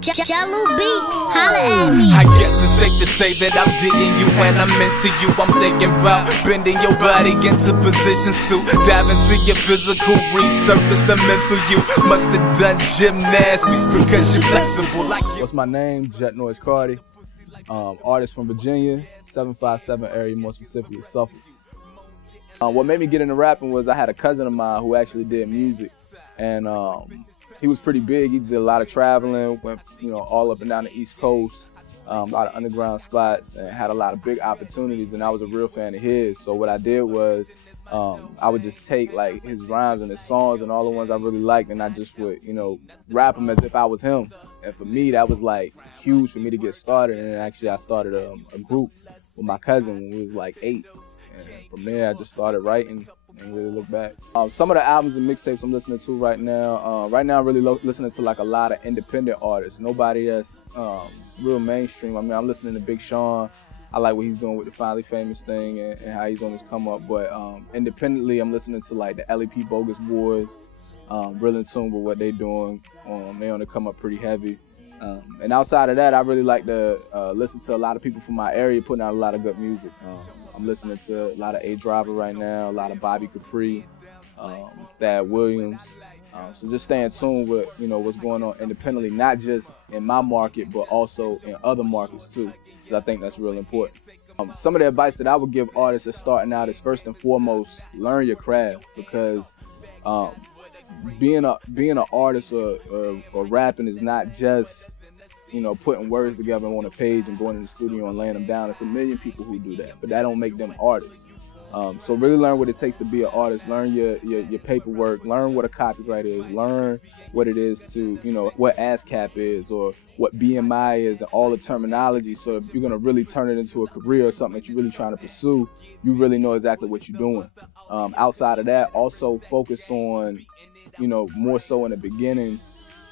Jello Beats, holla at me. I guess it's safe to say that I'm digging you when I'm into you. I'm thinking about bending your body into positions to dive into your physical, resurface the mental. You must have done gymnastics because you're flexible like you. What's my name? JetNoiseCardi. Artist from Virginia, 757 area, more specifically Suffolk. What made me get into rapping was I had a cousin of mine who actually did music, and he was pretty big. He did a lot of traveling, went all up and down the East Coast, a lot of underground spots, and had a lot of big opportunities. And I was a real fan of his. So what I did was I would just take like his rhymes and his songs and all the ones I really liked, and I just would rap them as if I was him. And for me, that was like huge for me to get started. And actually, I started a group with my cousin when we was like 8. And from there, I just started writing and really look back. Some of the albums and mixtapes I'm listening to right now. Right now, I'm really listening to like a lot of independent artists. Nobody that's real mainstream. I mean, I'm listening to Big Sean. I like what he's doing with the Finally Famous thing and how he's on his come up. But independently, I'm listening to like the LEP Bogus Boys. Real in tune with what they're doing. They on the come up pretty heavy. And outside of that, I really like to listen to a lot of people from my area putting out a lot of good music. I'm listening to a lot of A Driver right now, a lot of Bobby Capri, Thad Williams. So just staying tuned with what's going on independently, not just in my market, but also in other markets too. Because I think that's real important. Some of the advice that I would give artists that's starting out is first and foremost, learn your craft, because being an artist or rapping is not just putting words together on a page and going in the studio and laying them down. It's a million people who do that, but that don't make them artists. So really learn what it takes to be an artist. Learn your paperwork. Learn what a copyright is. Learn what it is to what ASCAP is or what BMI is and all the terminology. So if you're gonna really turn it into a career or something that you're really trying to pursue, you really know exactly what you're doing. Outside of that, also focus on more so in the beginning,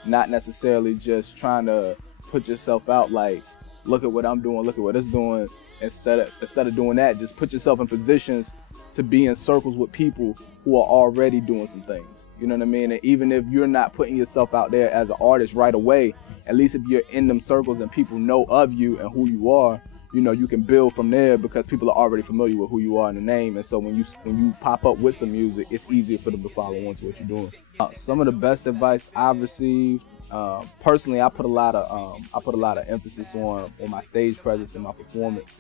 not necessarily just trying to put yourself out like, look at what I'm doing, look at what it's doing. Instead of doing that, just put yourself in positions to be in circles with people who are already doing some things. You know what I mean? And even if you're not putting yourself out there as an artist right away, at least if you're in them circles and people know of you and who you are, you can build from there because people are already familiar with who you are and the name. And so when you pop up with some music, it's easier for them to follow on to what you're doing. Some of the best advice I've received, personally, I put a lot of emphasis on my stage presence and my performance.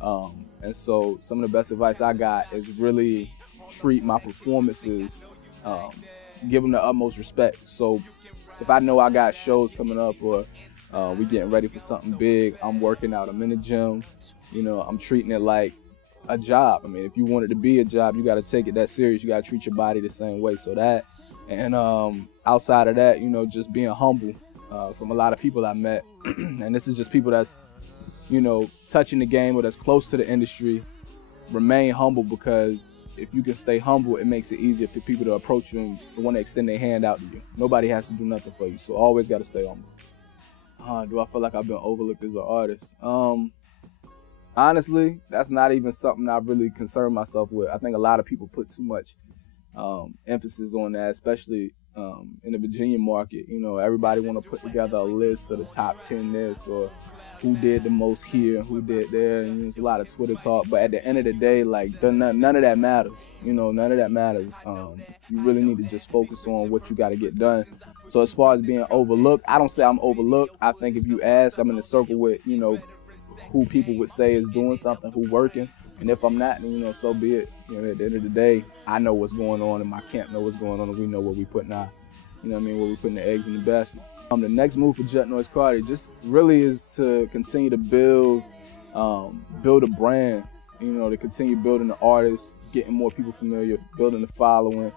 And so some of the best advice I got is really treat my performances, give them the utmost respect. So if I know I got shows coming up or we getting ready for something big, I'm working out, I'm in the gym, I'm treating it like a job. I mean, if you want it to be a job, you got to take it that serious. You got to treat your body the same way. So that, and outside of that, just being humble from a lot of people I met. And this is just people that's, touching the game or that's close to the industry. Remain humble, because if you can stay humble, it makes it easier for people to approach you and want to extend their hand out to you. Nobody has to do nothing for you, so always got to stay humble. Do I feel like I've been overlooked as an artist? Honestly, that's not even something I really concern myself with. I think a lot of people put too much emphasis on that, especially in the Virginia market. Everybody want to put together a list of the top 10 this or who did the most here and who did there, and there's a lot of Twitter talk. But at the end of the day, like none of that matters. None of that matters. You really need to just focus on what you got to get done. So as far as being overlooked, I don't say I'm overlooked. I think if you ask, I'm in a circle with who people would say is doing something, who working. And if I'm not, then so be it. At the end of the day, I know what's going on, and my camp know what's going on, and we know where we putting our, where we putting the eggs in the basket. The next move for JetNoiseCardi just really is to continue to build a brand. To continue building the artists, getting more people familiar, building the following,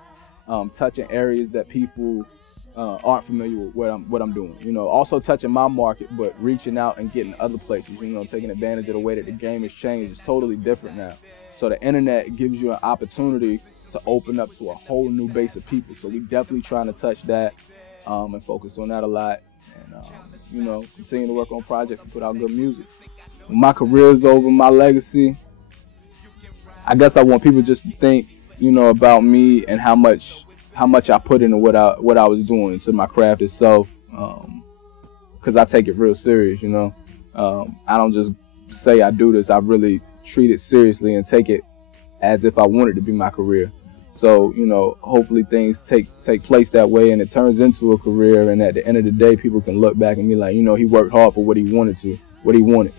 touching areas that people aren't familiar with what I'm doing. Also touching my market, but reaching out and getting other places. Taking advantage of the way that the game has changed. It's totally different now. So the internet gives you an opportunity to open up to a whole new base of people. So we definitely trying to touch that and focus on that a lot. And continue to work on projects and put out good music. When my career is over, my legacy, I guess I want people just to think, about me and how much I put into what I was doing, to my craft itself. because I take it real serious, you know. I don't just say I do this. I really treat it seriously and take it as if I want it to be my career. So, you know, hopefully things take place that way and it turns into a career, and at the end of the day, people can look back and be like, you know, he worked hard for what he wanted.